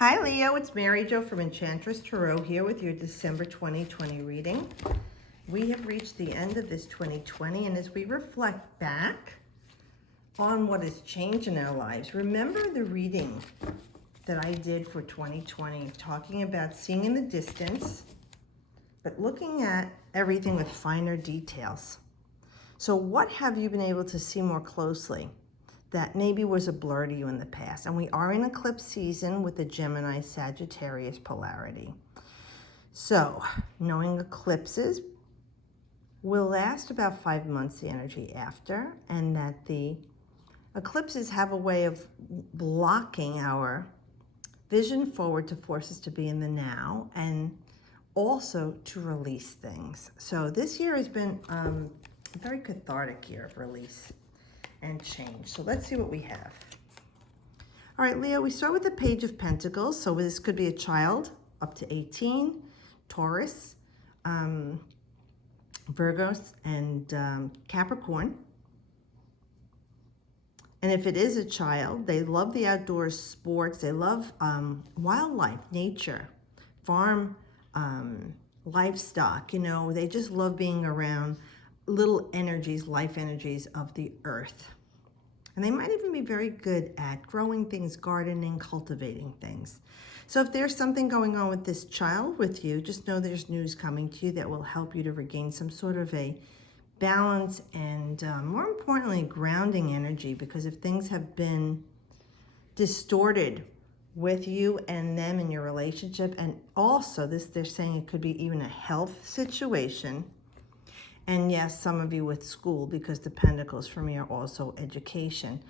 Hi Leo, it's Mary Jo from Enchantress Tarot here with your December 2020 reading. We have reached the end of this 2020, and as we reflect back on what has changed in our lives, remember the reading that I did for 2020, talking about seeing in the distance, but looking at everything with finer details. So what have you been able to see more closely that maybe was a blur to you in the past? And we are in eclipse season with the Gemini Sagittarius polarity. So knowing eclipses will last about 5 months, the energy after, and that the eclipses have a way of blocking our vision forward to force us to be in the now and also to release things. So this year has been a very cathartic year of release and change. So let's see what we have. All right, Leo, we start with the Page of Pentacles. So this could be a child up to 18, Taurus, Virgos, and Capricorn. And if it is a child, they love the outdoors, sports, they love wildlife, nature, farm, livestock, they just love being around little energies, life energies of the earth. And they might even be very good at growing things, gardening, cultivating things. So if there's something going on with this child with you, just know there's news coming to you that will help you to regain some sort of a balance and more importantly, grounding energy, because if things have been distorted with you and them in your relationship, and also they're saying it could be even a health situation. And yes, some of you with school, because the Pentacles for me are also education.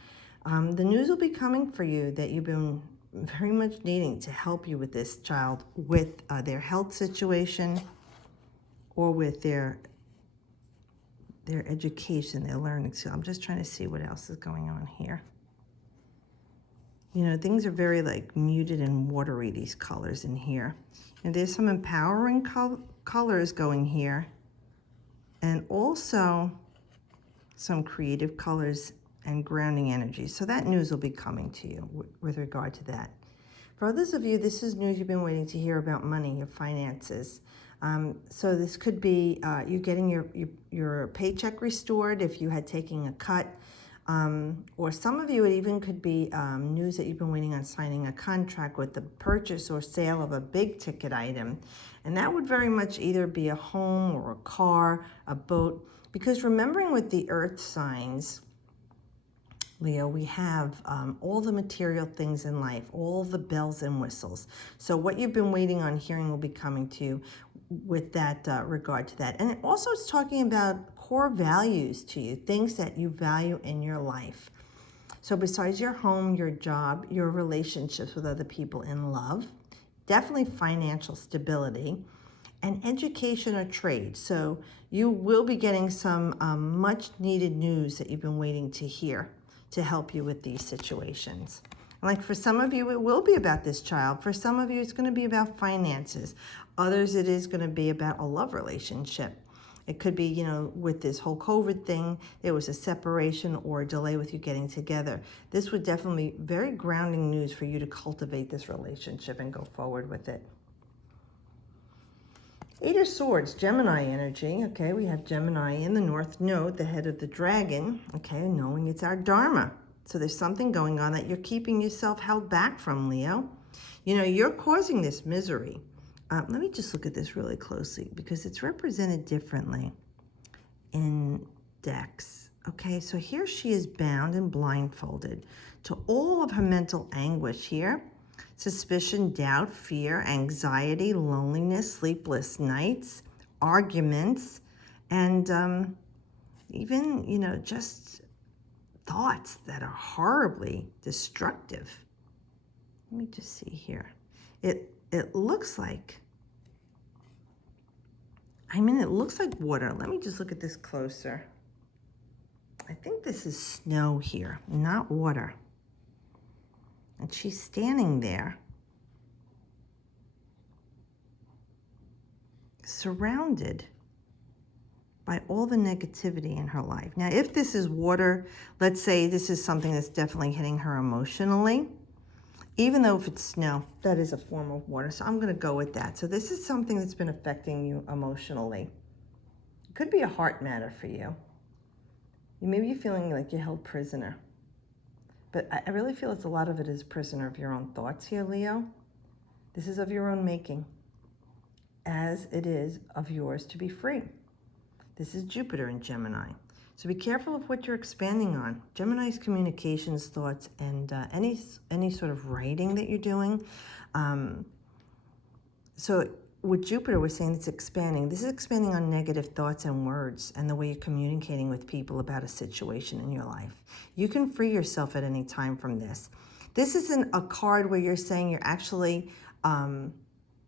The news will be coming for you that you've been very much needing to help you with this child, with their health situation or with their education, their learning. So I'm just trying to see what else is going on here. Things are very muted and watery, these colors in here. And there's some empowering colors going here. And also some creative colors and grounding energy. So that news will be coming to you with regard to that. For others of you, this is news you've been waiting to hear about money, your finances. So this could be you getting your paycheck restored if you had taken a cut. Or some of you, it even could be news that you've been waiting on signing a contract with the purchase or sale of a big ticket item. And that would very much either be a home or a car, a boat. Because remembering with the earth signs, Leo, we have all the material things in life, all the bells and whistles. So what you've been waiting on hearing will be coming to you with that regard to that. And it also is talking about core values to you, things that you value in your life. So besides your home, your job, your relationships with other people in love, definitely financial stability, and education or trade. So you will be getting some much needed news that you've been waiting to hear to help you with these situations. Like for some of you, it will be about this child. For some of you, it's going to be about finances. Others, it is going to be about a love relationship. It could be, with this whole COVID thing, there was a separation or a delay with you getting together. This would definitely be very grounding news for you to cultivate this relationship and go forward with it. Eight of Swords, Gemini energy. Okay, we have Gemini in the North Node, the head of the dragon. Okay, knowing it's our Dharma. So there's something going on that you're keeping yourself held back from, Leo. You're causing this misery. Let me just look at this really closely because it's represented differently in decks. Okay, so here she is bound and blindfolded to all of her mental anguish here. Suspicion, doubt, fear, anxiety, loneliness, sleepless nights, arguments, and even, just thoughts that are horribly destructive. Let me just see here. It looks like, it looks like water. Let me just look at this closer. I think this is snow here, not water. And she's standing there, surrounded by all the negativity in her life. Now, if this is water, let's say this is something that's definitely hitting her emotionally. Even though if it's snow, that is a form of water. So I'm going to go with that. So this is something that's been affecting you emotionally. It could be a heart matter for you. Maybe you're feeling like you're held prisoner. But I really feel it's a lot of it is prisoner of your own thoughts here, Leo. This is of your own making, as it is of yours to be free. This is Jupiter in Gemini. So be careful of what you're expanding on. Gemini's communications, thoughts, and any sort of writing that you're doing. So with Jupiter, we're saying it's expanding. This is expanding on negative thoughts and words and the way you're communicating with people about a situation in your life. You can free yourself at any time from this. This isn't a card where you're saying you're actually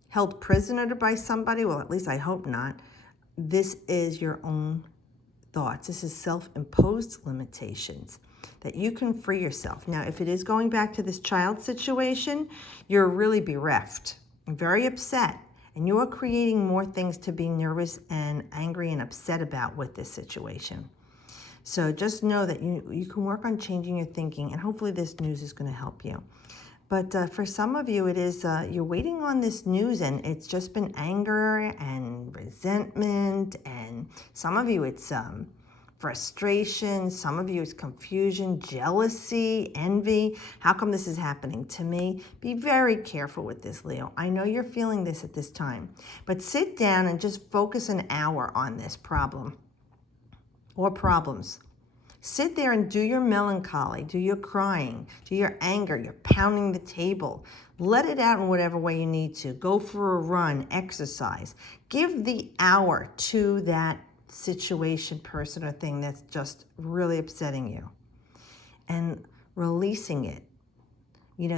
held prisoner by somebody. Well, at least I hope not. This is your own thoughts. This is self-imposed limitations that you can free yourself. Now, if it is going back to this child situation, you're really bereft and very upset. And you are creating more things to be nervous and angry and upset about with this situation. So just know that you can work on changing your thinking, and hopefully this news is going to help you. But for some of you, it is you're waiting on this news, and it's just been anger and resentment, and some of you it's frustration, some of you it's confusion, jealousy, envy. How come this is happening to me? Be very careful with this, Leo. I know you're feeling this at this time, but sit down and just focus an hour on this problem or problems. Sit there and do your melancholy, do your crying, do your anger, you're pounding the table. Let it out in whatever way you need to. Go for a run, exercise. Give the hour to that situation, person, or thing that's just really upsetting you and releasing it.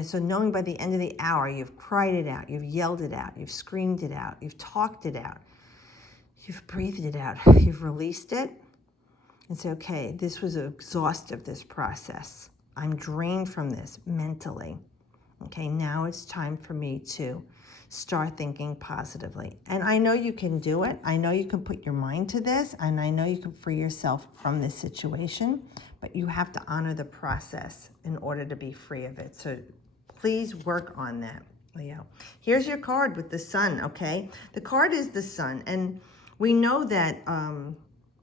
So knowing by the end of the hour, you've cried it out, you've yelled it out, you've screamed it out, you've talked it out, you've breathed it out, you've released it, and say, okay, this was exhaustive, this process. I'm drained from this mentally. Okay, now it's time for me to start thinking positively. And I know you can do it. I know you can put your mind to this, and I know you can free yourself from this situation, but you have to honor the process in order to be free of it. So please work on that, Leo. Here's your card with the sun, okay? The card is the sun, and we know that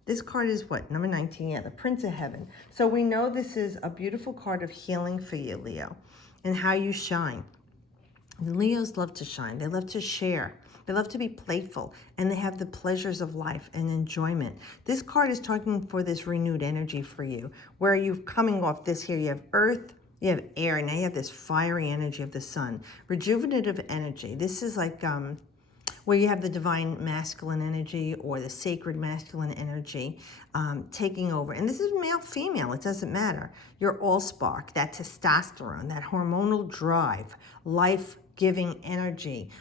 this card is what? Number 19, yeah, the Prince of Heaven. So we know this is a beautiful card of healing for you, Leo, and how you shine. The Leos love to shine. They love to share. They love to be playful, and they have the pleasures of life and enjoyment. This card is talking for this renewed energy for you, where you're coming off this here. You have earth, you have air, and now you have this fiery energy of the sun. Rejuvenative energy. This is like where you have the divine masculine energy or the sacred masculine energy taking over. And this is male, female, it doesn't matter. You're all spark, that testosterone, that hormonal drive, life-giving energy,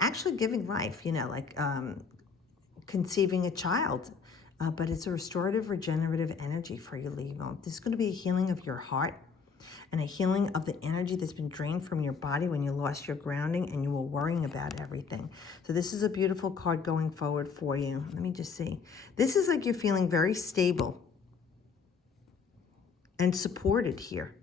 actually giving life, like conceiving a child. But it's a restorative, regenerative energy for you, Leo. This is going to be a healing of your heart and a healing of the energy that's been drained from your body when you lost your grounding and you were worrying about everything. So this is a beautiful card going forward for you. Let me just see. This is like you're feeling very stable and supported here.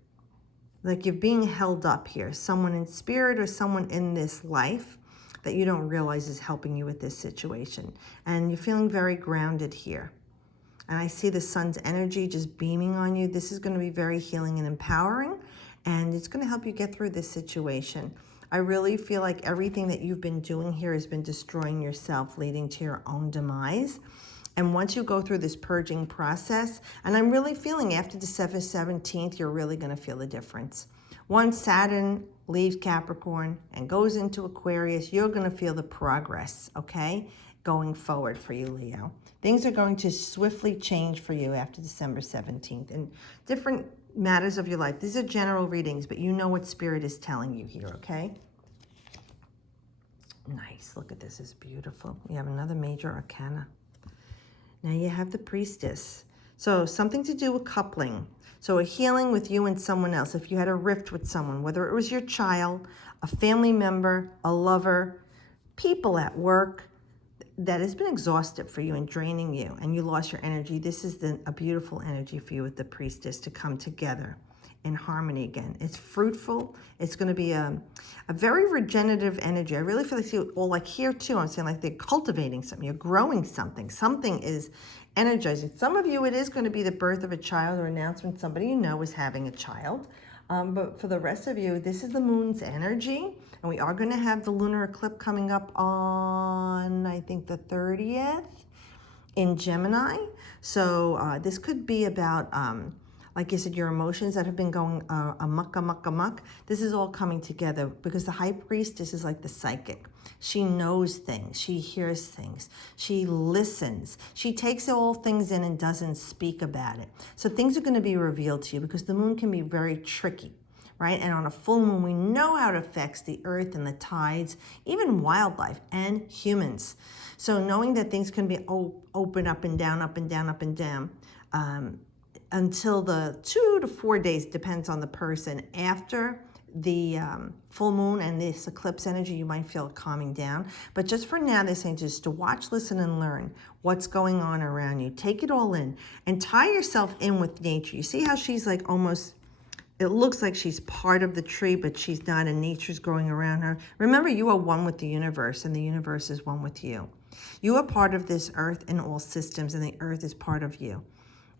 Like you're being held up here. Someone in spirit or someone in this life that you don't realize is helping you with this situation. And you're feeling very grounded here. And I see the sun's energy just beaming on you. This is going to be very healing and empowering, and it's going to help you get through this situation. I really feel like everything that you've been doing here has been destroying yourself, leading to your own demise. And once you go through this purging process, and I'm really feeling after December 17th, you're really going to feel the difference. Once Saturn leaves Capricorn and goes into Aquarius, you're going to feel the progress, okay, going forward for you, Leo. Things are going to swiftly change for you after December 17th in different matters of your life. These are general readings, but you know what Spirit is telling you here, okay? Nice. Look at this. It's beautiful. We have another major arcana. Now you have the Priestess. So something to do with coupling. So a healing with you and someone else. If you had a rift with someone, whether it was your child, a family member, a lover, people at work, that has been exhaustive for you and draining you, and you lost your energy. This is a beautiful energy for you with the Priestess to come together in harmony again. It's fruitful. It's going to be a very regenerative energy. I really feel like, see, all like here too, I'm saying like they're cultivating something. You're growing something. Something is energizing. Some of you, it is going to be the birth of a child or announcement somebody you know is having a child. But for the rest of you, this is the moon's energy. And we are going to have the lunar eclipse coming up on, I think, the 30th in Gemini. So this could be about, like you said, your emotions that have been going amok. This is all coming together because the high priestess is like the psychic. She knows things. She hears things. She listens. She takes all things in and doesn't speak about it. So things are going to be revealed to you because the moon can be very tricky, right? And on a full moon, we know how it affects the earth and the tides, even wildlife and humans. So knowing that things can be open up and down, up and down, up and down, until the 2 to 4 days, depends on the person. After the full moon and this eclipse energy, you might feel it calming down. But just for now, they're saying just to watch, listen, and learn what's going on around you. Take it all in and tie yourself in with nature. You see how she's like almost, it looks like she's part of the tree, but she's not, and nature's growing around her. Remember, you are one with the universe, and the universe is one with you. You are part of this earth and all systems, and the earth is part of you.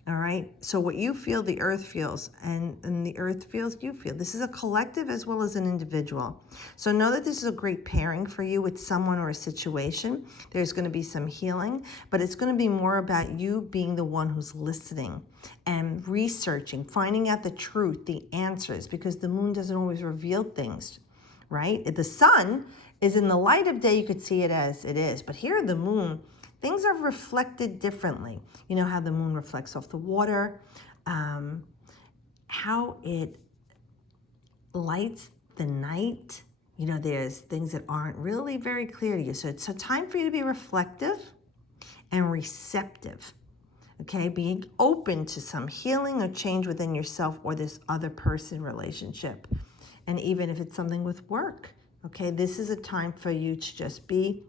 All right? So what you feel, the earth feels, and the earth feels, you feel. This is a collective as well as an individual. So know that this is a great pairing for you with someone or a situation. There's going to be some healing, but it's going to be more about you being the one who's listening and researching, finding out the truth, the answers, because the moon doesn't always reveal things, right? The sun is in the light of day, you could see it as it is, but here the moon, things are reflected differently. You know how the moon reflects off the water, how it lights the night. You know, there's things that aren't really very clear to you. So it's a time for you to be reflective and receptive, okay? Being open to some healing or change within yourself or this other person relationship. And even if it's something with work, okay? This is a time for you to just be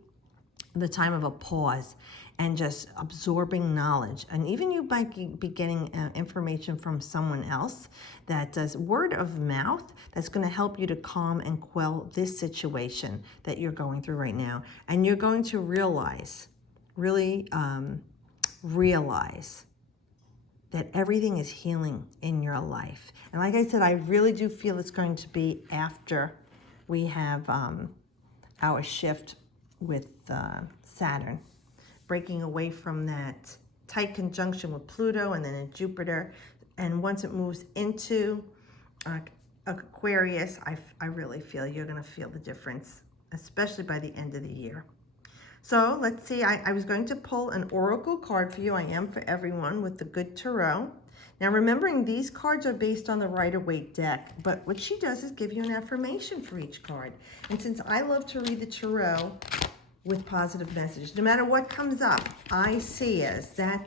the time of a pause and just absorbing knowledge. And even you might be getting information from someone else that does word of mouth that's going to help you to calm and quell this situation that you're going through right now. And you're going to realize, really realize that everything is healing in your life. And like I said, I really do feel it's going to be after we have our shift with Saturn, breaking away from that tight conjunction with Pluto and then in Jupiter. And once it moves into Aquarius, I really feel you're going to feel the difference, especially by the end of the year. So let's see, I was going to pull an oracle card for you. I am for everyone with the Good Tarot. Now remembering these cards are based on the Rider-Waite deck, but what she does is give you an affirmation for each card. And since I love to read the tarot with positive messages, no matter what comes up, I see as that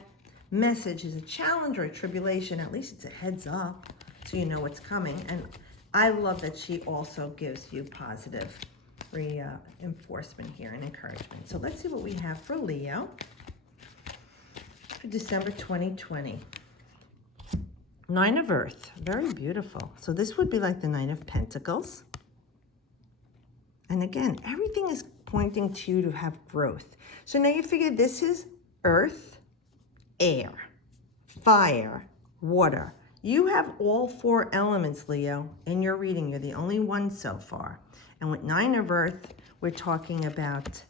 message is a challenge or a tribulation. At least it's a heads up so you know what's coming. And I love that she also gives you positive reinforcement here and encouragement. So let's see what we have for Leo for December 2020. Nine of Earth, very beautiful. So this would be like the Nine of Pentacles. And again, everything is pointing to you to have growth. So now you figure this is earth, air, fire, water. You have all 4 elements, Leo, in your reading. You're the only one so far. And with Nine of Earth, we're talking about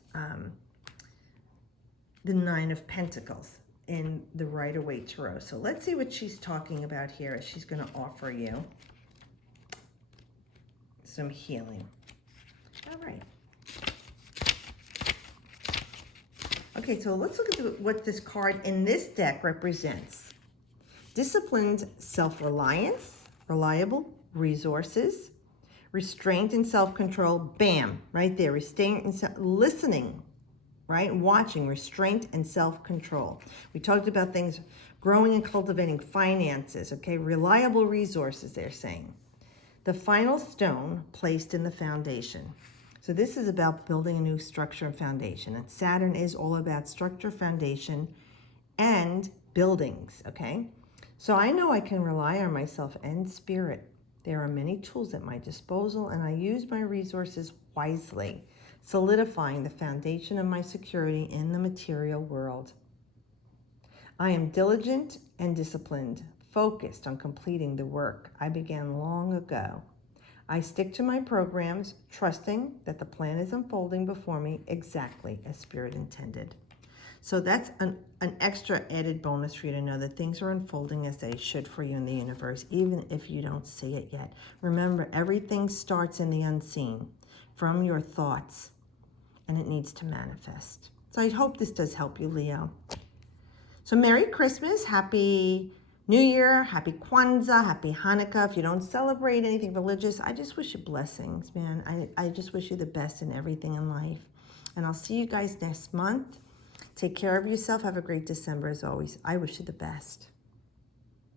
the Nine of Pentacles in the Rider-Waite Tarot. So let's see what she's talking about here as she's going to offer you some healing. All right. Okay, so let's look at what this card in this deck represents. Disciplined self-reliance, reliable resources, restraint and self-control, bam, right there, restraint and listening, right, watching, restraint and self-control. We talked about things, growing and cultivating finances, okay, reliable resources, they're saying. The final stone placed in the foundation. So this is about building a new structure and foundation. And Saturn is all about structure, foundation, and buildings, okay? So I know I can rely on myself and spirit. There are many tools at my disposal, and I use my resources wisely, solidifying the foundation of my security in the material world. I am diligent and disciplined, focused on completing the work I began long ago. I stick to my programs, trusting that the plan is unfolding before me exactly as Spirit intended. So that's an extra added bonus for you to know that things are unfolding as they should for you in the universe, even if you don't see it yet. Remember, everything starts in the unseen, from your thoughts, and it needs to manifest. So I hope this does help you, Leo. So Merry Christmas, Happy New Year, Happy Kwanzaa, Happy Hanukkah. If you don't celebrate anything religious, I just wish you blessings, man. I just wish you the best in everything in life. And I'll see you guys next month. Take care of yourself. Have a great December as always. I wish you the best.